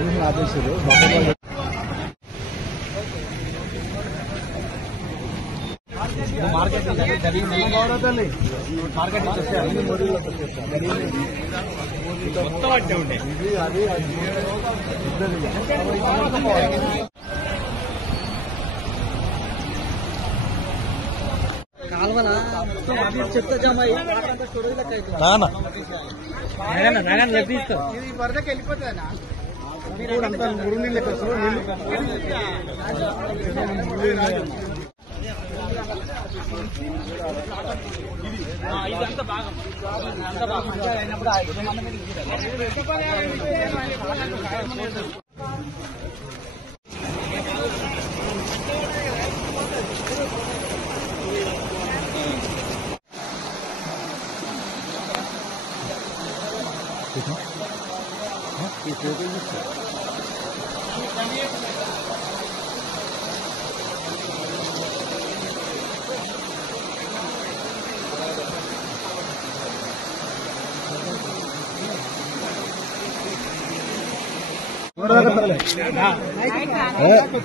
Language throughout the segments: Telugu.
పర్మిషన్ ఆపేసారు. మార్కెట్ మొత్తం అట్టే ఉంటాయి. ఇది అది కాలువల చెత్త జమ లభిస్తాం. ఇది వరదకి వెళ్ళిపోతుందా? అంతా మురు నీళ్ళు ఇదంతా బాగా అయినప్పుడు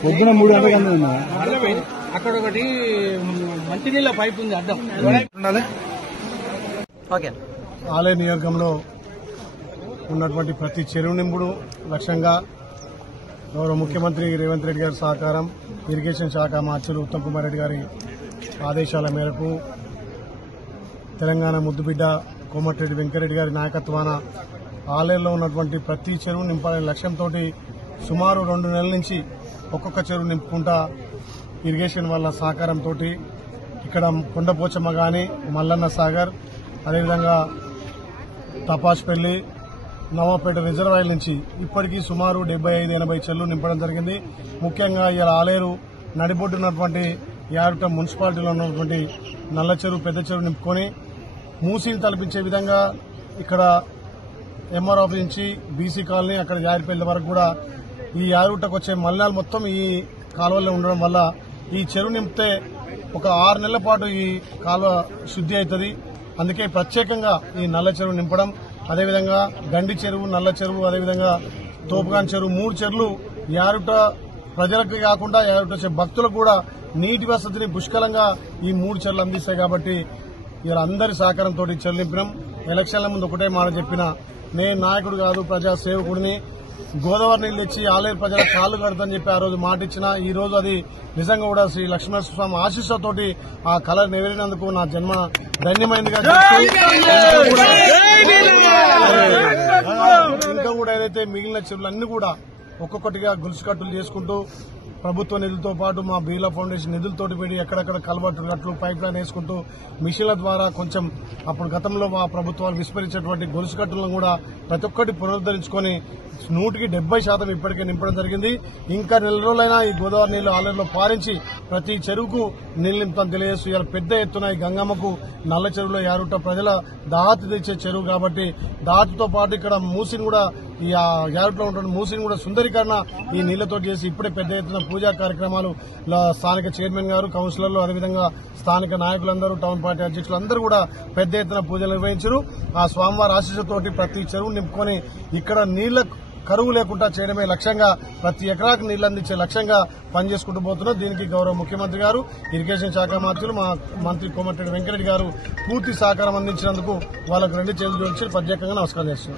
పొద్దున 3 గంటల అక్కడ ఒకటి మంచినీళ్ళ పైప్ ఉంది అడ్డం. ఆలయ నియోజకంలో ఉన్నటువంటి ప్రతి చెరువు నింపుడు లక్ష్యంగా గౌరవ ముఖ్యమంత్రి రేవంత్ రెడ్డి గారి సహకారం, ఇరిగేషన్ శాఖ మార్చులు ఉత్తమ్ కుమార్ రెడ్డి గారి ఆదేశాల మేరకు తెలంగాణ ముద్దుబిడ్డ కోమటిరెడ్డి వెంకరెడ్డి గారి నాయకత్వాన ఆలయంలో ఉన్నటువంటి ప్రతి చెరువు నింపాలనే లక్ష్యంతో సుమారు 2 నెలల నుంచి ఒక్కొక్క చెరువు నింపుకుంటా ఇరిగేషన్ వాళ్ళ సహకారంతో ఇక్కడ కొండపోచమ్మ గాని, మల్లన్న సాగర్, అదేవిధంగా తపాష్పల్లి, నవాపేట రిజర్వాయర్ నుంచి ఇప్పటికీ సుమారు 75-80 చెరువులు నింపడం జరిగింది. ముఖ్యంగా ఇలా ఆలేరు నడిబొడ్డున్నటువంటి యారుట మున్సిపాలిటీలో ఉన్నటువంటి నల్ల చెరువు, పెద్ద చెరువు నింపుకొని మూసీని తలపించే విధంగా ఇక్కడ ఎంఆర్ ఆఫీస్ నుంచి బీసీ కాలనీ, అక్కడ యారిపల్లి వరకు కూడా ఈ యారుటకు వచ్చే మలినాలు మొత్తం ఈ కాలువల్లో ఉండడం వల్ల ఈ చెరువు నింపితే ఒక 6 నెలల పాటు ఈ కాలువ శుద్ధి అవుతుంది. అందుకే ప్రత్యేకంగా ఈ నల్ల చెరువు నింపడం, అదేవిధంగా గండి చెరువు, నల్ల చెరువు, అదేవిధంగా తోపుగాన్ చెరువు 3 చెరువులు యారుట ప్రజలకు కాకుండా యారుట వచ్చే భక్తులకు కూడా నీటి వసతిని పుష్కలంగా ఈ 3 చెరువులు అందిస్తాయి. కాబట్టి ఇలా అందరి సహకారంతో చెరువు నింపినాం. ఎలక్షన్ల ముందు ఒకటే మాట చెప్పిన, నేను నాయకుడు కాదు, ప్రజా సేవకుడిని, గోదావరి నీళ్లు తెచ్చి ఆలేరు ప్రజల కాళ్లు కడతానని చెప్పి ఆ రోజు మాట ఇచ్చిన. ఈ రోజు అది నిజంగా కూడా శ్రీ లక్ష్మీనరసింహస్వామి ఆశీస్సుతోటి ఆ కళ నెరవేరినందుకు నా జన్మ ధన్యమైందిగా ఇంకా కూడా ఏదైతే మిగిలిన చెరువులన్నీ కూడా ఒక్కొక్కటిగా గొలుసుకట్టులు చేసుకుంటూ ప్రభుత్వ నిధులతో పాటు మా బీర్లా ఫౌండేషన్ నిధులతోటి పెట్టి ఎక్కడెక్కడ కలబట్టు కట్లు పైప్ లైన్ వేసుకుంటూ మిషన్ల ద్వారా కొంచెం అప్పుడు గతంలో మా ప్రభుత్వాలు విస్మరించినటువంటి గొలుసు కట్టులను కూడా ప్రతి ఒక్కటి పునరుద్దరించుకొని 170% ఇప్పటికే నింపడం జరిగింది. ఇంకా 4 రోజులైనా ఈ గోదావరి నీళ్లు ఆలయంలో పారించి ప్రతి చెరువుకు నీళ్లు నింపుతాను తెలియజేస్తూ ఇలా పెద్ద ఎత్తున ఈ గంగమ్మకు నల్ల చెరువులో యారుట ప్రజల దాహతి తెచ్చే చెరువు కాబట్టి దాహతితో పాటు ఇక్కడ మూసిని కూడా ఈ యారుట్లో ఉన్న మూసిని కూడా సుందరీకరణ ఈ నీళ్లతో చేసి ఇప్పుడే పెద్ద ఎత్తున పూజా కార్యక్రమాలు స్థానిక చైర్మన్ గారు, కౌన్సిలర్లు, అదేవిధంగా స్థానిక నాయకులందరూ, టౌన్ పార్టీ అధ్యక్షులందరూ కూడా పెద్ద ఎత్తున పూజలు నిర్వహించారు. ఆ స్వామివారి ఆశీస్సుతోటి ప్రతి చెరువు నింపుకొని ఇక్కడ నీళ్ల కరువు లేకుండా చేయడమే లక్ష్యంగా, ప్రతి ఎకరాకు నీళ్లు అందించే లక్ష్యంగా పనిచేసుకుంటూ పోతున్నారు. దీనికి గౌరవ ముఖ్యమంత్రి గారు, ఇరిగేషన్ శాఖ మంత్రులు, మా మంత్రి కోమటిరెడ్డి వెంకరెడ్డి గారు పూర్తి సహకారం అందించినందుకు వాళ్ళకు 2 చేతులు జోడించి ప్రత్యేకంగా నమస్కారం చేస్తున్నారు.